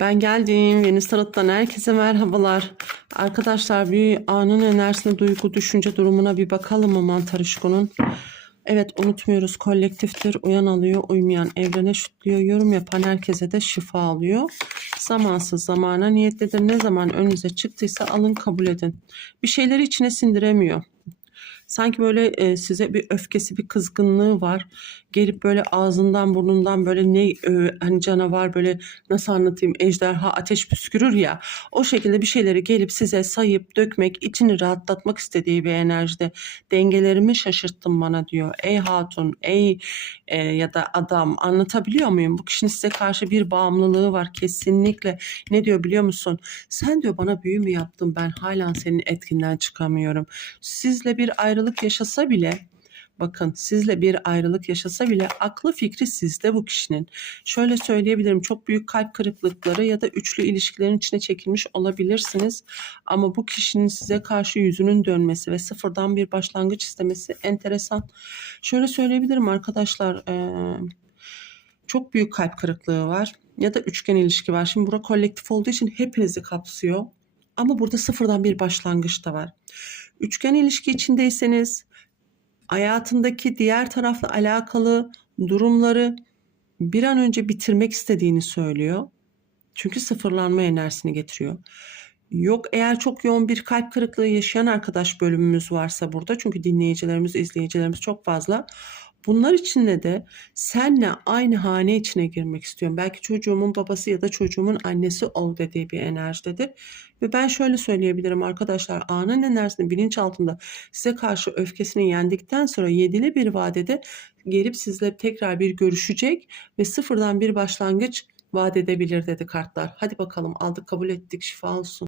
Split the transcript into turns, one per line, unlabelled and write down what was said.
Ben geldim. Venüs Tarot'tan herkese merhabalar. Arkadaşlar bir anın enerjisine, duygu, düşünce durumuna bir bakalım mı mantar ışkının? Evet unutmuyoruz kolektiftir. Uyan alıyor, uymayan evrene şutluyor. Yorum yapan herkese de şifa alıyor. Zamansız zamana niyetlidir. Ne zaman önünüze çıktıysa alın kabul edin. Bir şeyleri içine sindiremiyor. Sanki böyle e, size bir öfkesi, bir kızgınlığı var. Gelip böyle ağzından burnundan böyle ne e, hani canavar böyle nasıl anlatayım ejderha ateş püskürür ya. O şekilde bir şeyleri gelip size sayıp dökmek, içini rahatlatmak istediği bir enerjide. Dengelerimi şaşırttın bana diyor. Ey hatun, ey e, ya da adam anlatabiliyor muyum? Bu kişinin size karşı bir bağımlılığı var kesinlikle. Ne diyor biliyor musun? Sen diyor bana büyü mü yaptın ben hala senin etkinden çıkamıyorum. Sizle bir ayrılık yaşasa bile bakın sizle bir ayrılık yaşasa bile aklı fikri sizde bu kişinin. Şöyle söyleyebilirim çok büyük kalp kırıklıkları ya da üçlü ilişkilerin içine çekilmiş olabilirsiniz. Ama bu kişinin size karşı yüzünün dönmesi ve sıfırdan bir başlangıç istemesi enteresan. Şöyle söyleyebilirim arkadaşlar çok büyük kalp kırıklığı var ya da üçgen ilişki var. Şimdi bura kolektif olduğu için hepinizi kapsıyor. Ama burada sıfırdan bir başlangıç da var. Üçgen ilişki içindeyseniz hayatındaki diğer tarafla alakalı durumları bir an önce bitirmek istediğini söylüyor. Çünkü sıfırlanma enerjisini getiriyor. Yok eğer çok yoğun bir kalp kırıklığı yaşayan arkadaş bölümümüz varsa burada çünkü dinleyicilerimiz, izleyicilerimiz çok fazla. Bunlar içinde de senle aynı hane içine girmek istiyorum. Belki çocuğumun babası ya da çocuğumun annesi ol dediği bir enerjidedir. Ve ben şöyle söyleyebilirim arkadaşlar anın enerjisini bilinçaltında size karşı öfkesini yendikten sonra yedili bir vadede gelip sizle tekrar bir görüşecek ve sıfırdan bir başlangıç vaat edebilir dedi kartlar. Hadi bakalım aldık kabul ettik şifa olsun.